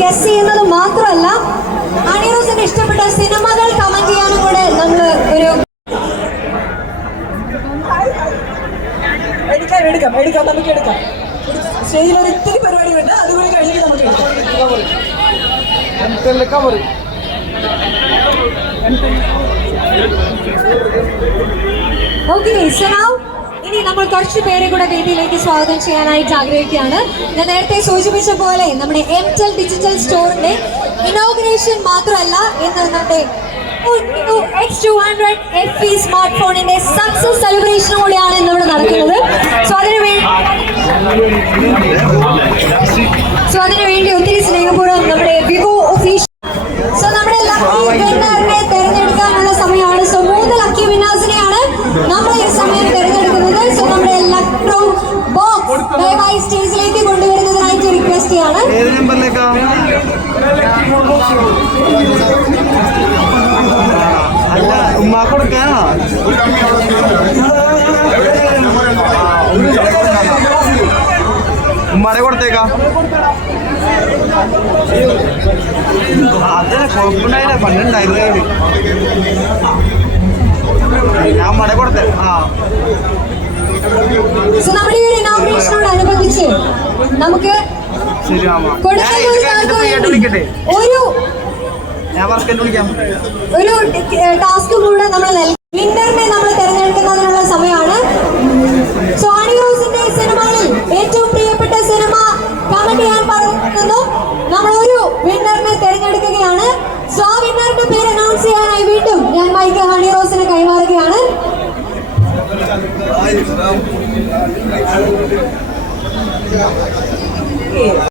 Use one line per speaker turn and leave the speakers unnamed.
Guess ചെയ്യുന്നത് മാത്രമല്ല അണിറോസിന് ഇഷ്ടപ്പെട്ട സിനിമകൾ കമന്റ് ചെയ്യാനും കൂടെ നമ്മൾ ഒരു
എടുക്കാം എടുക്കാം എടുക്കാം നമുക്ക് എടുക്കാം. സ്റ്റേജിൽ ഒരു ഇത്തിരി പരിപാടിയുണ്ട് അതുകൂടി കഴിഞ്ഞിട്ട് നമുക്ക് എടുക്കാം.
ഓക്കെ സോ ഇനി നമ്മൾ കുറച്ച് പേരെ കൂടെ വേദിയിലേക്ക് സ്വാഗതം ചെയ്യാനായിട്ട് ആഗ്രഹിക്കുകയാണ്. ഞാൻ നേരത്തെ സൂചിപ്പിച്ച പോലെ നമ്മുടെ എം ടെൽ ഡിജിറ്റൽ സ്റ്റോറിന്റെ ഇനോഗ്രേഷൻ മാത്രമല്ല ഇന്ന് നമ്മുടെ സ്മാർട്ട് ഫോണിന്റെ സക്സസ് സെലിബ്രേഷനും കൂടിയാണ് ഇന്നിവിടെ നടക്കുന്നത്. സോ അതിനു ചെയ്യാണ്
ഏത് നമ്പറിലേക്കാ? അല്ല ഉമ്മാ കൊടുക്കാനാ? ഉമ്മാടെ കൊടുത്തേക്കാ? അതെ കുഴപ്പമുണ്ടായില്ല പണ്ടുണ്ടായിരുന്നു ഞാൻ മട കൊടുത്തേ. ആ.
സോ നമ്മുടെ ഈ നമുക്ക് ഒരു ഒരു
ഞാൻ വർക്കെന്നെ വിളിക്കാം.
ഒരു ടാസ്ക് കൂടെ നമ്മൾ വിന്നറിനെ നമ്മൾ തിരഞ്ഞെടുക്കുന്നതിനുള്ള സമയമാണ്. സോണി റോസിന്റെ സിനിമകളിൽ ഏറ്റവും പ്രിയപ്പെട്ട സിനിമ കമന്റ് ചെയ്യാൻ പറയുന്നു. നമ്മൾ ഒരു വിന്നറിനെ തിരഞ്ഞെടുക്കുകയാണ്. സോ ആ വിന്നറിന്റെ പേര് അനൗൺസ് ചെയ്യാനായി വീണ്ടും ഞാൻ മൈക്ക് ഹണി റോസിനെ കൈമാറുകയാണ്.